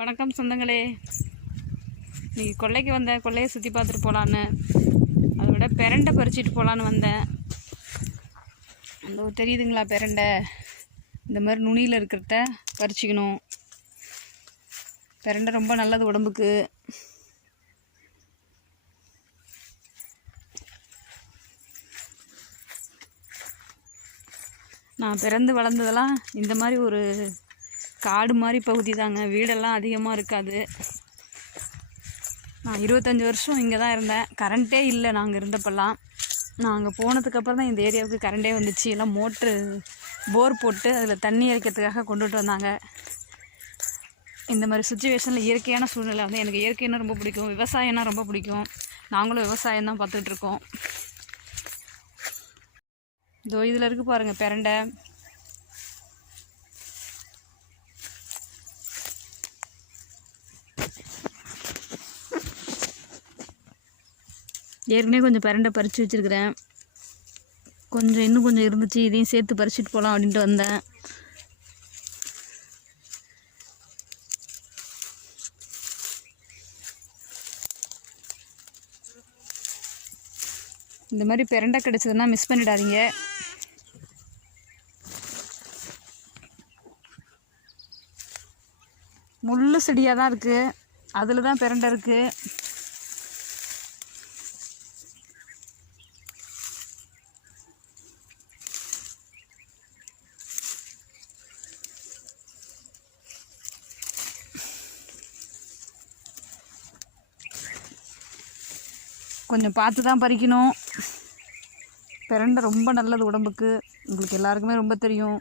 வணக்கம் சொந்தங்களே. நீ கொல்லைக்கு வந்த கொல்லையை சுற்றி பார்த்துட்டு போகலான்னு, அதை விட பெரண்டை பறிச்சிட்டு போகலான்னு வந்தேன். அந்த தெரியுதுங்களா பெரண்டை? இந்த மாதிரி நுனியில் இருக்கிறத பறிச்சிக்கணும். பெரண்டை ரொம்ப நல்லது உடம்புக்கு. நான் பிறந்து வளர்ந்ததெல்லாம் இந்த மாதிரி ஒரு காடு மாதிரி பகுதி தாங்க. வீடெல்லாம் அதிகமாக இருக்காது. நான் 25 வருஷம் இங்கே தான் இருந்தேன். கரண்ட்டே இல்லை நாங்கள் இருந்தப்பெல்லாம். நாங்கள் போனதுக்கப்புறம் தான் இந்த ஏரியாவுக்கு கரண்ட்டே வந்துச்சு. எல்லாம் மோட்ரு போர் போட்டு அதில் தண்ணி இறைக்கிறதுக்காக கொண்டுட்டு வந்தாங்க. இந்த மாதிரி சுச்சுவேஷனில் இயற்கையான சூழ்நிலை வந்து எனக்கு இயற்கைன்னா ரொம்ப பிடிக்கும். விவசாயம்னா ரொம்ப பிடிக்கும். நாங்களும் விவசாயம் தான் பார்த்துட்ருக்கோம். இதோ இதில் இருக்குது பாருங்கள் பெரண்டை. ஏற்கனவே கொஞ்சம் பெரண்டை பறித்து வச்சுருக்கிறேன். இன்னும் கொஞ்சம் இருந்துச்சு. இதையும் சேர்த்து பறிச்சுட்டு போகலாம் அப்படின்ட்டு வந்தேன். இந்த மாதிரி பெரண்டை கிடச்சதுன்னா மிஸ் பண்ணிடாதீங்க. முள்ளு செடியாக தான் இருக்குது. அதில் தான் பெரண்டை இருக்குது. கொஞ்சம் பார்த்து தான் பறிக்கணும். பெரண்டை ரொம்ப நல்லது உடம்புக்கு. உங்களுக்கு எல்லாருக்குமே ரொம்ப தெரியும்.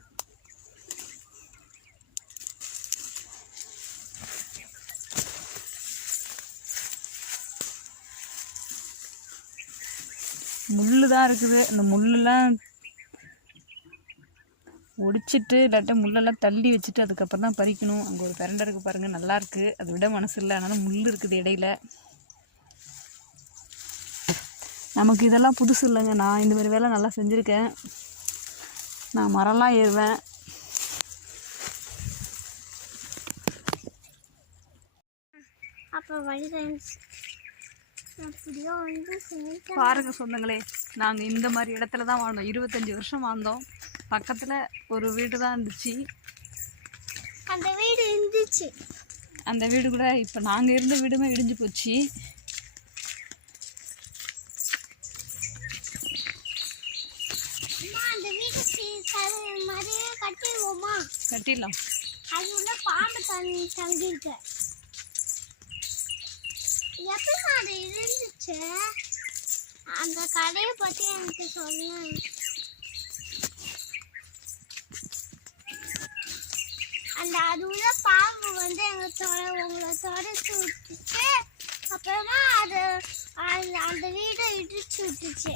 முள்ளு தான் இருக்குது. அந்த முள்ளெல்லாம் ஒடிச்சிட்டு இல்லாட்ட முள்ளெல்லாம் தள்ளி வச்சுட்டு அதுக்கப்புறம் தான் பறிக்கணும். அங்கே ஒரு பெரண்டை இருக்குது பாருங்கள், நல்லாயிருக்கு. அதை விட மனசு இல்லை. அதனால் முள் இருக்குது இடையில. நமக்கு இதெல்லாம் புதுசு இல்லைங்க. நான் இந்த மாதிரி வேலை நல்லா செஞ்சுருக்கேன். நான் மரம்லாம் ஏறுவேன். பாருங்கள் சொந்தங்களே, நாங்கள் இந்த மாதிரி இடத்துல தான் வாழ்ந்தோம். 25 வருஷம் வாழ்ந்தோம். பக்கத்தில் ஒரு வீடு தான் இருந்துச்சு. அந்த வீடு கூட இப்போ நாங்கள் இருந்த வீடுமே இடிஞ்சு போச்சு. கட்டிடலாம். அது உள்ள பாம்பு தங்கி இருக்கு. எப்படி அது இருந்துச்சு? அந்த கடையை பற்றி எனக்கு சொல்லுங்க. அது உள்ள பாம்பு வந்து உங்களை தொடச்சு விட்டுச்சு. அப்புறமா அது அந்த வீடை இடிச்சு விட்டுச்சு.